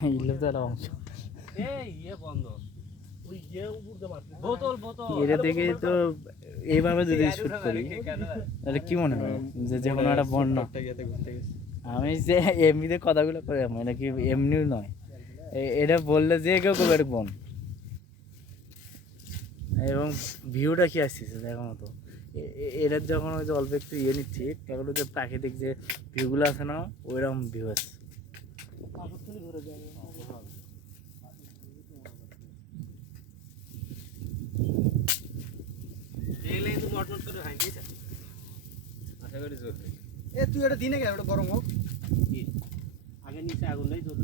Electric অংশ এটা থেকে তো এইভাবে যদি শুট করি তাহলে কি মনে হয় যে কোনো একটা বন্যা। আমি যে এমনিতে কথাগুলো করে মানে কি এমনিও নয়, এটা বললে যে কেউ করবে এটা বন। এবং ভিউটা কি আসছে দেখো মতো এটার যখন ওই যে অল্প একটু ইয়ে নিচ্ছি তখন যে প্রাকৃতিক যে ভিউগুলো আছে না ওইরকম ভিউ আছে। তুই এটা দিনে গেল গরম হোক আগে নিচে আগুন নেই তোর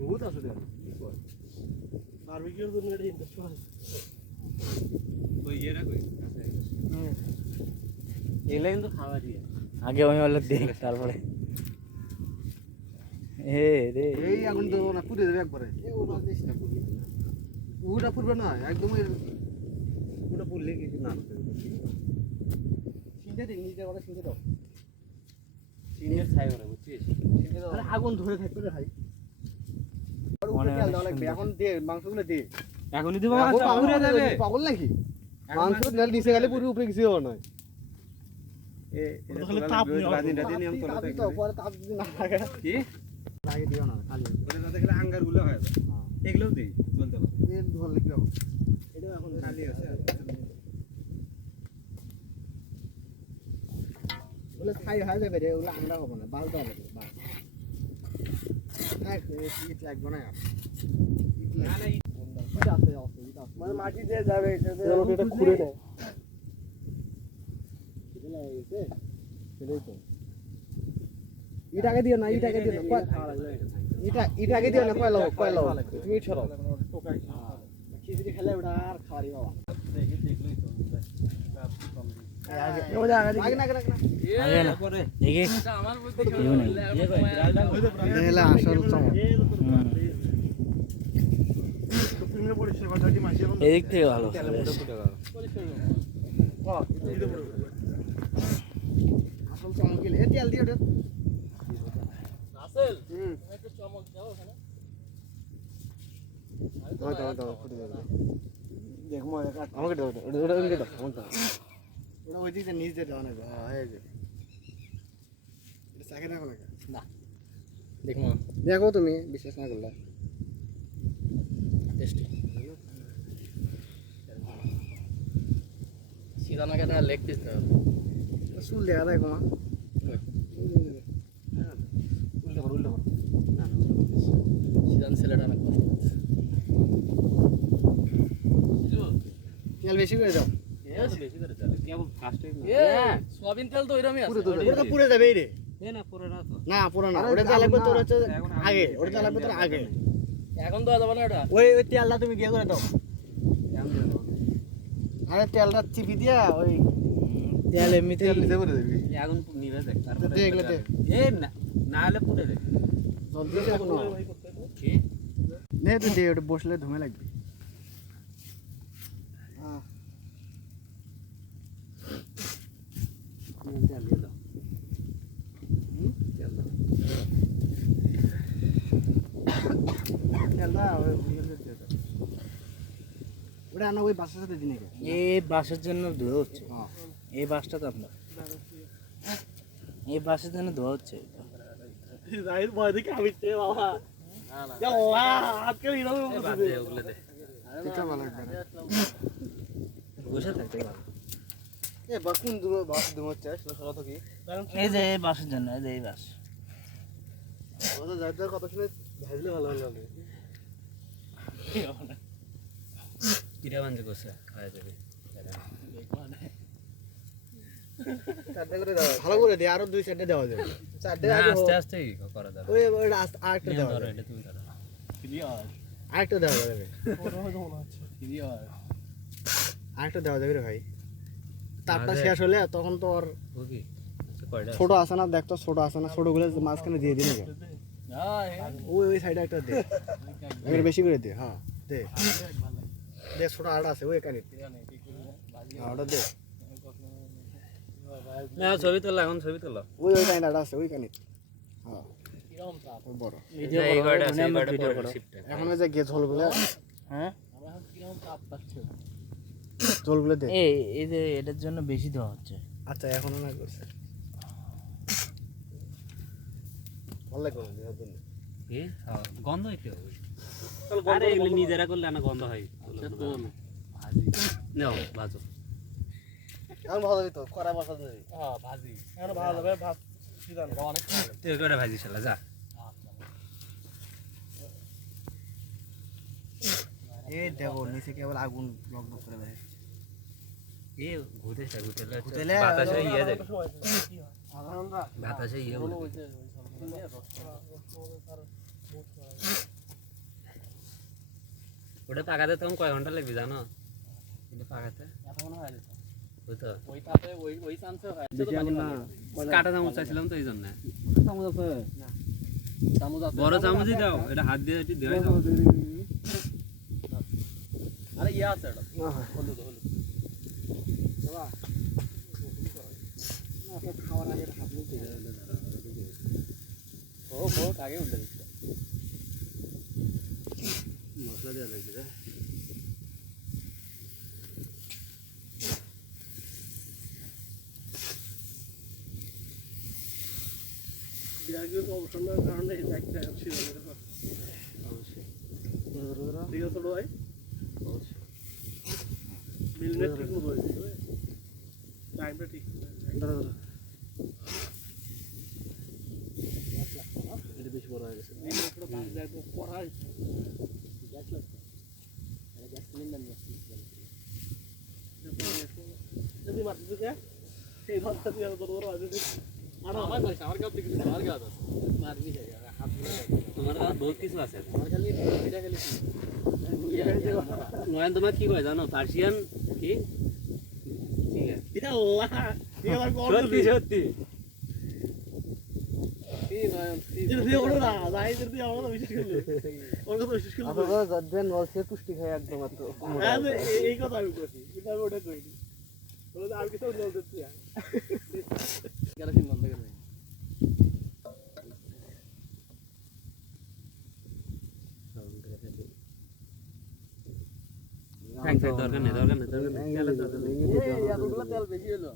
বহুত আছে বারবিকিউর জন্য এটা ইন্টারেস্ট আছে ওই ইয়েটা কই এগুলা কিন্তু খাওয়া দিয়ে আগে আমি বললে দেখ তারপরে এই আগুন তো না পুড়ে দেবে একবারে ওটা পুড়বে না একদম ওটা পুড়লে কিছু না সিনতে দিন নিজে ওটা সিনতে দাও সিনের ছাই করে বুঝছিস আরে আগুন ধরে থাকবে রে ভাই এখন দে মাংসগুলো দে এখনই দিব পুড়ে যাবে পাগল নাকি মাংস ডাল নিচে গেলে পুরো উপরে কিছু হবে না তাপ পরে তাপ যদি না লাগে কি লাগে দিও না খালি ওরে না দেখলে আঙ্গার গুলো হয় এগুলোও দিই চলতে পারে এর ধরলে কি হবে এটা এখন খালি আছে বলে ছাই হয়ে যাবে রে ওগুলো আমরা হবো না বালতে হবে বাস ইট লাগবে না মানে মাটি দিয়ে যাবে এটা খুঁড়ে দেয় সেটাই তো ইট আগে দিও না ইট আগে দিও না ইট আগে দিও না কয়লা তুমি ছড়াও খিচুড়ি খেলে ওটা আর খাওয়ারি বাবা এদিক থেকে ভালো চমকিল এ তেল দিয়ে ওটা রাসেল একটু চমক দাও ওখানে দাও ফুটে যাবে দেখো আমাকে দাও ওটা ওইদিকে দাও আমাকে দাও ওটা ওই দিকে নিচ দিয়ে দাও না হ্যাঁ এই যে এটা সাকে দেখো না দেখো দেখো তুমি বিশ্বাস না করলে টেস্টি সিধা না কেটে লেগ পিস দাও চুল দেখা দেয় কমা উল্টো করো না সিধান ছেলেটা অনেক কষ্ট তেল বেশি করে দাও বেশি করে চলে কেবল ফার্স্ট টাইম সোয়াবিন তেল তো এরকমই আছে ওটা পুড়ে যাবে রে না পুরো না তো না পুরো না ওটা তেল লাগবে তোর হচ্ছে আগে ওটা তেল লাগবে তোর আগে এখন দেওয়া যাবে না এটা ওই তেলটা তুমি গিয়ে করে দাও আরে তেলটা চিপি দিয়া ওই তেল এমনিতে নিচে করে দিবি আগুন নিভে দেখ তারপরে দেখলে দে এ না হলে পুড়ে দেখ জলদি দেখো না কি নে তুই দে ওটা বসলে ধুমে লাগবে তেল দিয়ে দাও তেল দাও তেলটা ওটা আনা ওই বাসের সাথে দিনে এই বাসের জন্য ধোয়া হচ্ছে এই বাসটা তো আপনার এই বাসের জন্য ধোয়া হচ্ছে জাহির ভয় দেখে আমি বাবা না আজকে ওগুলো দে এটা ভালো লাগবে বসে থাকতে ভালো। এ বাকুন দূর বাস দমচ্ছে সরা তো কি এই যে এই বাসের জন্য এই যে এই বাস ওটা যাইতে কথা শুনে ভাজলে ভালো হলো কিরা বান্ধে কোসা খাওয়া যাবে চারটে করে দাও ভালো করে দে আরো দুই চারটে দেওয়া যাবে চারটে আস্তে আস্তে করা যাবে ওই আরেকটা দেওয়া যাবে এটা তুমি দাও ক্লিয়ার আরেকটা দেওয়া যাবে ক্লিয়ার আরেকটা দেওয়া যাবে রে ভাই তারটা শেষ হলে তখন তো আর ওকে কয়টা ছোট আছে না দেখতো ছোট আছে না ছোটগুলো মাঝখানে দিয়ে দিন ওই ওই সাইডে একটা দে এবারে বেশি করে দে হ্যাঁ দে দে ছোট আড়া আছে ওই কানে ওটা দে না ছবি তোলা এখন ছবি তোলা ওই কাহিনাটা আছে ওই কাহিনী হ্যাঁ কিরকম চাপ ওই বড় ভিডিও এই করো কয়টা ওখানে আছে আমরা কয়টা ভিডিও পরে করো শিফট এখন ওই যে গিয়ে ঝোলগুলো হ্যাঁ আমরা এখন কিরকম চাপ পাচ্ছি ঝোলগুলো দে এই যে এটার জন্য বেশি দেওয়া হচ্ছে আচ্ছা এখনো না করছে ভালো লাগবে না দেখার জন্য কি গন্ধ হইতে হবে আরে এগুলো নিজেরা করলে না গন্ধ হয় ভাজি নাও ভাজো এখন ভালো হইতো কড়া বসা দেবে হ্যাঁ ভাজি এখন ভালো যাবে ভাত সিধা না অনেক ভালো তুই করে ভাজি শালা যা এই দেখো নিচে কেবল আগুন লগ লগ করে দেয় এ ঘুরতেছে ঘুরতেলে ঘুরতেলে বাতাসে ইয়ে যায় কি হয় বাতাসে ইয়ে বলো উড়ে। ওই যে ওটা পাকাতে তখন কয় ঘন্টা লাগবে জানো এটা পাকাতে এখন হয় যেত ওই তো ওই তাপে ওই চান্সে হয় কাটা চামচ চাইছিলাম তো এই জন্য চামচ আছে চামচ আছে বড় চামচই দাও এটা হাত দিয়ে একটু দেওয়া যাও আরে ইয়া আছে এটা হলুদ হলুদ খাওয়ার আগে হাত মুখে ও বহুত আগে উঠে দিচ্ছে মশলা দেওয়া লাগবে রে বিরাগীয় তো অবসন্নের কারণে এটা একটা ছিল অবশ্যই ঠিক আছে ভাই মিলনে ঠিক মতো হয়েছে টাইমটা ঠিক এটা বেশি বড় হয়ে গেছে করা যদি মারতে ঢুকে সেই ধরতে দিয়ে দৌড় আছে আমার মারিস আমার কাছে কিছু আমার কাছে মারবি হাত তোমার কাছে বহুত কিছু আছে আমার খালি এটা খালি নয়ন তোমার কি কয় জানো পার্সিয়ান কি আল্লাহ সত্যি সত্যি আপনারা যাবেন নলসে পুষ্টি খায় একদম এই কথা আমি কইছি এটা আমি ওটা কইনি বলে আর কিছু বলতে দিচ্ছি কেরাসিন বন্ধ করে দরকার নেই দরকার নেই দরকার নেই এই এতগুলো তেল বেশি হলো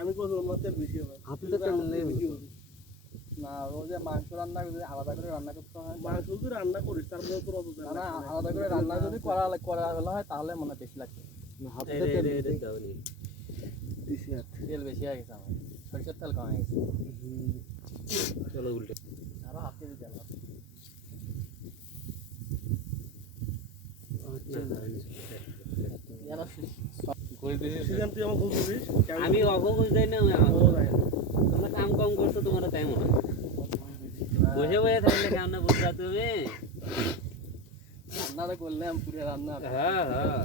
আমি কত আমার তেল বেশি হবে আপনি তো তেল নেই না ও যে মাংস রান্না করে আলাদা করে রান্না করতে হয় মাংস যদি রান্না করিস তারপরে তো না আলাদা করে রান্না যদি করা হয় তাহলে মনে বেশি লাগবে হাতে তেল বেশি হয়ে গেছে আমার সরিষার তেল কমে গেছে চলো উল্টে আরো হাফ কেজি তেল আমি অঘোষ দেয় না তোমরা কাম কম করছো তোমার তাই মনে হয় বসে বসে থাকলে কেমন বুঝবা তুমি রান্নাটা করলাম পুরো রান্না হ্যাঁ হ্যাঁ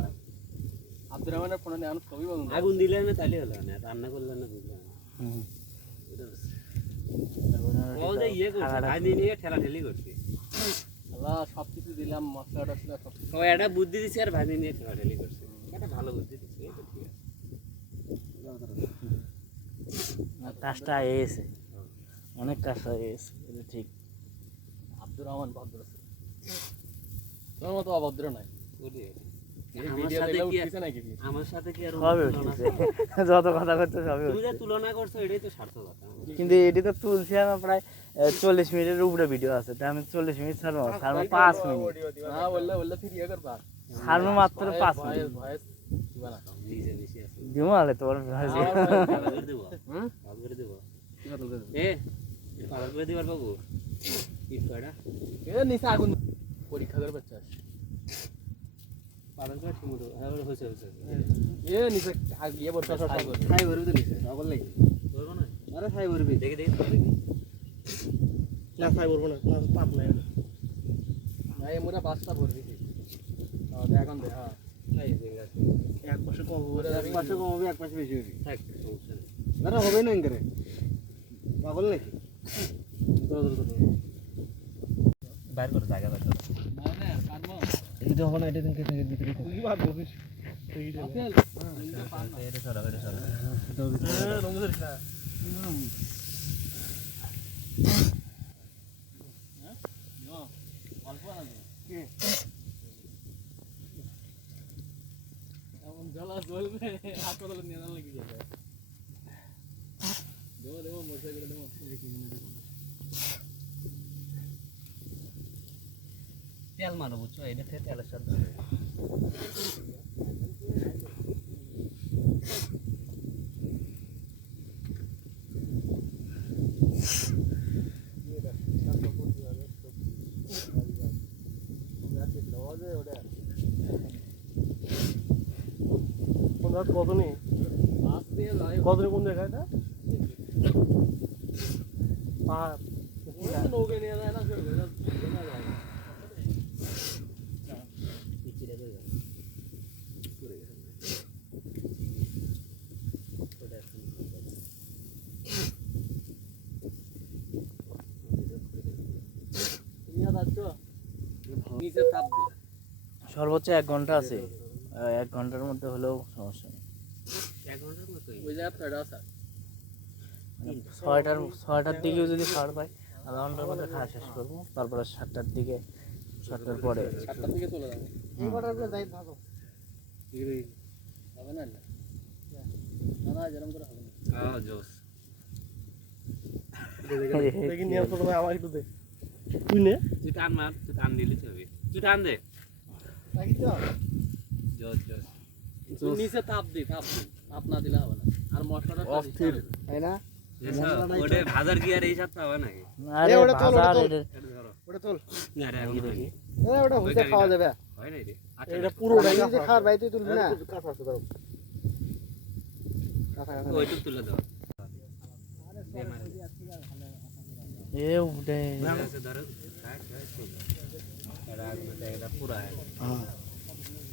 আব্দুর রহমানের ফোনে নেওয়ার ছবি বলুন আগুন দিলে না তাহলে হলো না রান্না করলে না বুঝলাম ও যে ইয়ে করছে ভাজি নিয়ে ঠেলা ঠেলি করছে আল্লাহ সব কিছু দিলাম মশলা টসলা সব কিছু ও একটা বুদ্ধি দিচ্ছে আর ভাজি নিয়ে ঠেলা ঠেলি করছে এটা ভালো বুদ্ধি দিচ্ছে এই তো ঠিক আছে কাজটা এসে অনেক কাজটা এসে এটা ঠিক আব্দুর রহমান ভদ্র ছিল তোমার মতো অভদ্র নাই বুঝলি আমার সাথে কি আর সবই উঠতেছে যত কথা করতে সবই তুমি যে উঠতেছে। তুলনা করছো এটাই তো সার্থকতা কিন্তু এটি তো তুলছি আমার প্রায় 40 মিনিটের উপরে ভিডিও আছে তাই আমি 40 মিনিট ছাড়বো 5 মিনিট না বললে ফির ইয়ে করবা ছাড়বো মাত্র 5 মিনিট ভয়েস দিবা না নিজে বেশি আছে দিব আলে তোমার ভাজি পাগল করে দেবো পাগল করে দেবো এ পাগল করে দিবার বাবু ইট কয়টা এ নিচে আগুন পরীক্ষা করে বাচ্চা পাগল করে ঠিমুটো হ্যাঁ হয়েছে হয়েছে এ নিচে ইয়ে বর্ষা শর্ট খাই ভরবি তো নিচে পাগল লাগি করবো না আরে খাই ভরবি দেখি দেখি তো দেখি না খাই বলবো না না পাপ নাই না এই মোরা বাসটা ভরে দিছি এখন দে হ্যাঁ এই দেখি আছে এক পাশে কম হবে এক পাশে কম হবে এক পাশে বেশি হবে থাক সমস্যা নেই আরে হবে না ইংরে পাগল নাকি বাইর করে জায়গা বাইর করে মানে পারবো এই তো হবে না এটা দিন কেটে ভিতরে তুই পারবো এটা সরাও, এটা সরাও। তেল মারো বুঝছো, এটা থেকে তেলের সাথে কতনি কতনি কোন জায়গায় এটা আর নৌকে নিয়ে যায় না পিছিয়ে দেবে নিচে তাপ দিবে সর্বোচ্চ 1 ঘন্টা আছে, 1 ঘন্টার মধ্যে হলেও সমস্যা নেই। 1 ঘন্টার মতোই ওই জায়গা ছয়টা আছে ছয়টার দিকেও যদি ছাড় পাই আধা ঘন্টার মধ্যে খাওয়া শেষ করবো, তারপরে 7টার দিকে, 7টার পরে 7টার দিকে চলে যাবে এই কটার করে যাই ভাগো হবে না না যেরকম করে হবে না জোস দেখি নিয়ে ছোট ভাই আমার একটু দে তুই নে তুই টান মার, তুই টান দিলে হবে, তুই টান দে নাকি তো জোস জোস তুই নিচে তাপ দি তাপ না দিলে হবে না আর মশলাটা অস্থির তাই না ওটা ভাজার কি আর এই সাথে হবে নাকি? আরে ওটা তোল, বাজার ওটা তোল। এদের ওটা তোল না রে এখন দেখি ওটা হুসে খাওয়া যাবে হয় নাই রে এটা পুরোটাই এই যে খাওয়ার ভাই তুই তুলবি না কাঁচা আছে দাও কাঁচা কাঁচা ওইটুক তুলে দাও এ উঠে ধরো এটা পুরা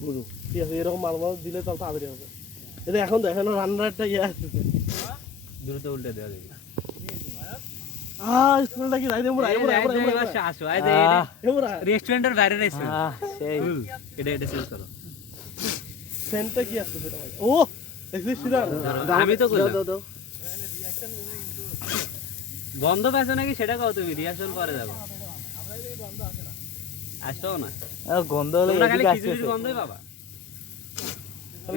বুঝু ঠিক আছে এরকম মাল মাল দিলে তাহলে তাড়াতাড়ি হবে এটা এখন দেখেন রান্নাটা ইয়ে আসতেছে দ্রুত উল্টে দেওয়া যাবে স্কুলটা কি রাইদে মুরা আসো এমরা রেস্টুরেন্টের বাইরে রেস্টুরেন্ট সেই এটা চেঞ্জ করো সেন্টটা কি আসতেছে ভাই ও দেখছিস সিরা আমি তো কইলাম দাও দাও গন্ধ পাইছো নাকি সেটা কও, তুমি রিহার্সাল পরে যাবো আসো না গন্ধ হলে তোমরা খালি এদিকে খিচুড়ির আসতেছে। গন্ধই পাবা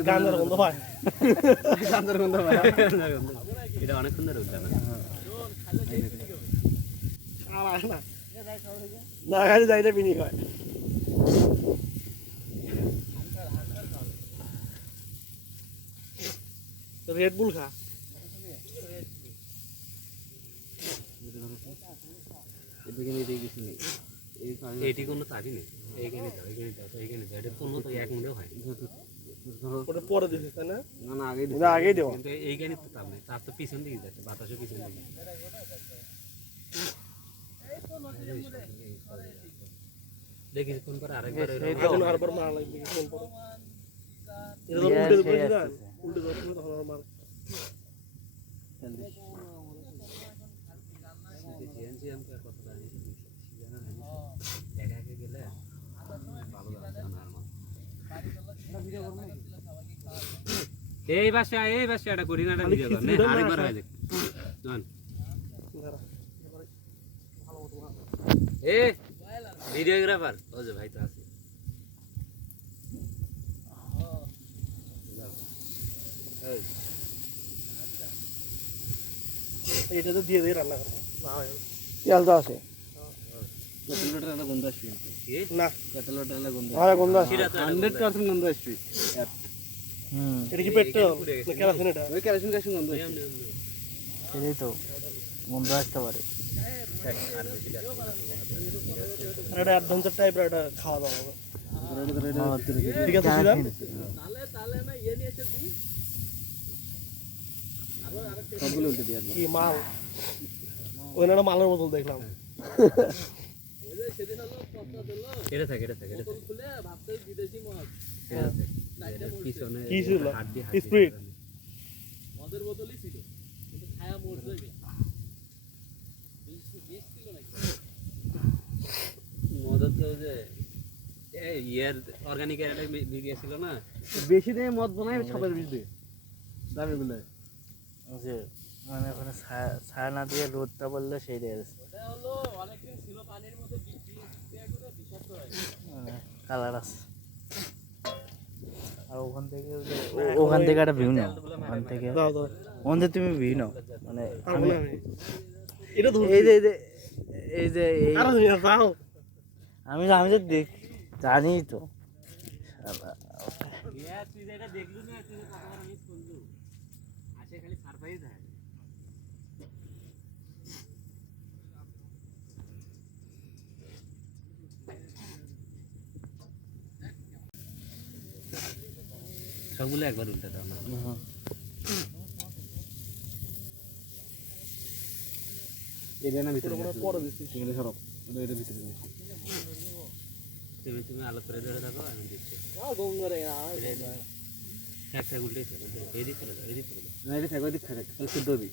গান্ধার গন্ধ হয় গান্ধার গন্ধ ভাই এটা অনেকক্ষণ ধরে উঠবে না না খালি যাইতে বিনি হয় রেড বুল খা এটি কোনো চাবি নেই, এইখানে দাও এইখানে দাও এইখানে দাও, এটা কোনো তো এক মিনিটও হয় ওটা পরে দিছিস তাই না না না আগে ওটা আগেই দেবো কিন্তু এইখানে তো তাপ নেই, তাপ তো পিছন দিকে যাচ্ছে, বাতাসও পিছন দিকে দেখি কোন পরে আরেকবার সেই তো। এখন আরবার মারা লাগবে কোন পরে এটা তো ইয়ে, উল্টে সেই দেবো না আসতেছে। উল্টে দেবো তখন আর মার এই বাসা এটা করি না, এটা ভিডিও কর নে আরেকবার হয়ে যাক জান এ ভিডিওগ্রাফার ও যে ভাই তো আছে এটা তো দিয়ে দিয়ে রান্না করবো না হয় তেল তো আছে না আরে গন্ধ আছে সেটা তো 100% গন্ধ আসছে হুম এটা কি পেট্রোল না কেরাসিন এটা ওই কেরাসিন কেরাসিন গন্ধ আসছে সেটাই তো গন্ধ আসতে পারে। আর এটা অ্যাডভেঞ্চার টাইপের এটা খাওয়া দাওয়া হবে ঠিক আছে হ্যাঁ, সিরাম সবগুলো উল্টে দিয়ে কি মাল ওই না মালের বোতল দেখলাম এটা থাকে পিছনে কি ছিল? হাড্ডি স্প্রিট। মদত তো যে ইয়ের অর্গানিকের একটা ভিডিও ছিল না, বেশি দিয়ে মদ বানায় সাপের বিষ দিয়ে দামি বলে যে মানে ওখানে ছায়া না দিয়ে রোদটা পড়লে সেই দিয়ে মানে কালার আছে। আর ওখান থেকে একটা ভিউ নাও, ওখান থেকে তুমি ভিউ নাও, মানে এটা এই যে আমি তো দেখ জানি তো। তুই যেটা দেখলু না, তুই কতবার মিস করলু, আসে খালি সারপ্রাইজ হয়। সবগুলো একবার উল্টে দাও না। এটা না ভিতরে পরে দিচ্ছি সেগুলো সরব এটা ভিতরে দিচ্ছি তুমি আলো করে ধরে থাকো, আমি দিচ্ছি। একটা উল্টে এদিক করে দাও, এদিক করে দাও। না এটা থাকো এদিক থাকে তাহলে শুদ্ধ হবে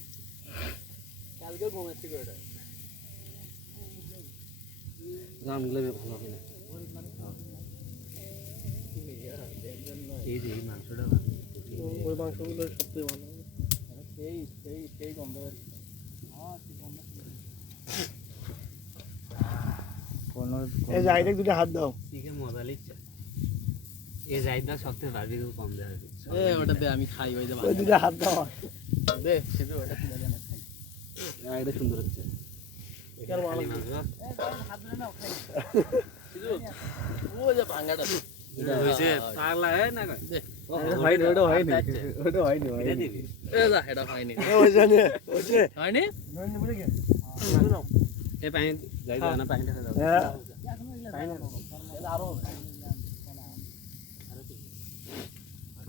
কালকে ঘুমাচ্ছি করে রামগুলো ভালো হবে না এই যে এই মাংসটা ভালো। ওই মাংসগুলো সত্যি ভালো সেই গন্ধ এই জায়গায় দুটো হাত দাও চিকেন মজা লিখছে। এই জায়গা সবথেকে বারবিকিউ কম দেয়। ওটা দে আমি খাই ওই দুটো হাত দাও দে সেটা ওটা দে না খাই এটা সুন্দর হচ্ছে কেন ভালো হাত ধরে নাও খাই শুধু ও যে ভাঙাটা হইছে পাগলা হয় না কই দে হয়নি ওটা হয়নি ভাই এটা দিবি। এ যা এটা হয়নি ওই জানে হয়নি এই পানি যাই দাও না, পানিটা দাও। হ্যাঁ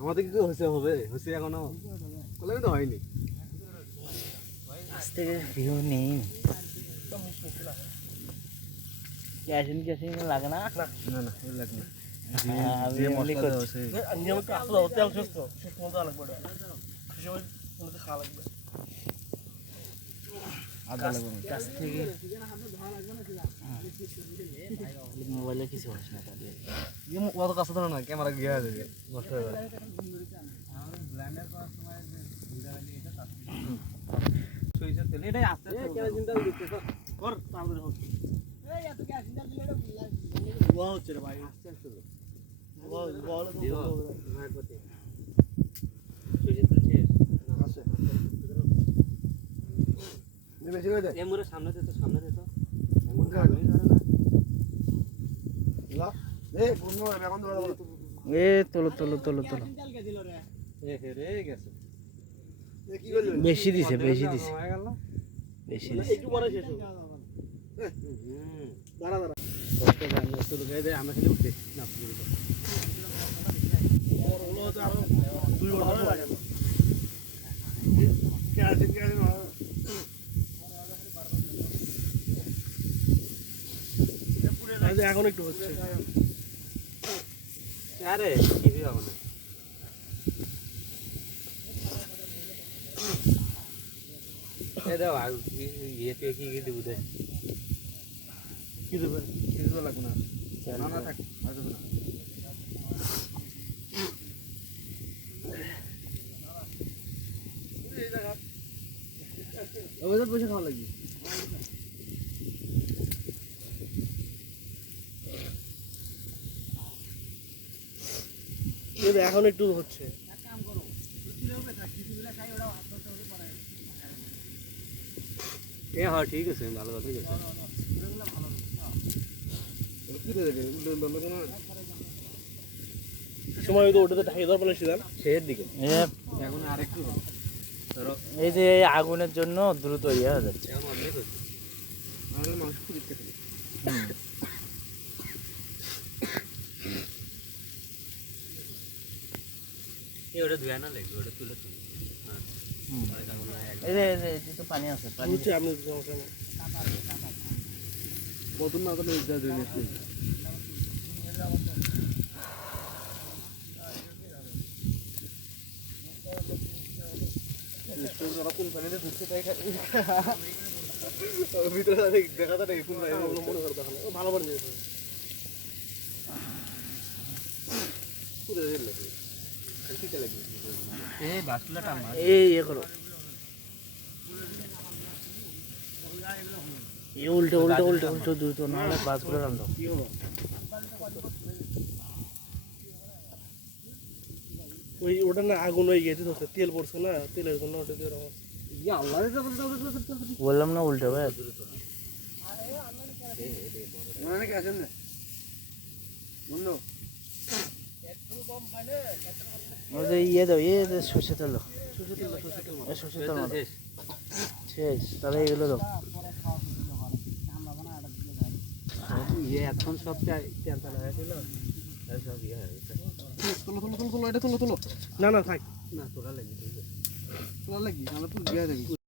আমাদের কি হয়েছে হয়েছে এখনো বলে তো হয়নি আজ থেকে ভিউ নেই, ক্যাশিং লাগে না। না না এটা লাগে না আমি যে এমনি মশলা করছি। আছে নিয়মিত আসলে তেল সুস্থ সুস্থ মতো লাগবে হিসেবে খাওয়া লাগবে আদা লাগবে কাছ থেকে মোবাইলে কিছু হয় না তাহলে। অত কাছে ধরো না ক্যামেরা গিয়ে যাবে নষ্ট হয়ে যাবে এটাই আস্তে কর তাড়াতাড়ি হোক গোয়া হচ্ছে রে ভাই গোয়া হলে তো দিও। হবে। সুইচের তেল শেষ। আছে বেশি হয়ে যায় এ মোরে সামনে দে তো, সামনে দে তো। এমন কাগজই ধরে না। এই বন্ধু এখন ধরে এ তোলো তোলো তোলো তোলো, এ রে গেছে কি বেশি দিছে বেশি দিছে হয়ে গেল বেশি দিছে। একটু পরে শেষ হবে দাঁড়া দাঁড়া কষ্ট গান নষ্ট করে দে, আমরা খালি উঠে না পুরো তো। ওগুলো হচ্ছে আরো 2 ঘন্টা লাগে এখন একটু হচ্ছে আরে কি দিও না। এ দাও আর ইয়ে তে কি কি দেবো দে। কি দেবে কিছু তো লাগবে না না না থাক আর দেবে না ওদের পয়সা খাওয়া লাগবে এখন একটু হচ্ছে এ হ্যাঁ ঠিক আছে, ভালো কথা কইছো। কি দেবে উল্টো না সময় তো ওটাতে ঢাকি দেওয়ার পরে ছিলাম শেষের দিকে এখন আরেকটু হবে ধরো এই যে এই আগুনের জন্য দ্রুত ইয়ে হয়ে যাচ্ছে। এখন অর্ধেক হচ্ছে। তাহলে মাংস খুঁজে খেতে এ ওটা ধুয়া না লাগবে, ওটা তুলে তুমি। হ্যাঁ আর কাগজ না এক। এই যে তো পানি আছে, পানি বুঝছি আমি সমস্যা নেই প্রথম না করে যা দিয়ে নিচ্ছি ভিতরে দেখা যায় কোন মনে করতে ভালো করে দিয়েছে এই বাসগুলো টান মার। এই ইয়ে করো উল্টো উল্টো উল্টো উল্টো দ্রুত নাহলে বাসগুলো রান্না ওই ওটা না আগুন হয়ে গেছে তো তেল পড়ছে না তেলের জন্য ওটা দিয়ে বললাম না উল্টো ভাই অনেক আছেন না বন্ধু ওই যে ইয়ে দাও ইয়ে সর্ষে তেল দাও সর্ষে তেল মারো। শেষ তাহলে এগুলো দাও ইয়ে এখন সব তেল চালা হয়েছিল সব ইয়ে হয়ে গেছে। তুলো এটা তুলো না না থাক না তোরা লাগবে তোলা লাগি নাহলে তুই দিয়ে দেবি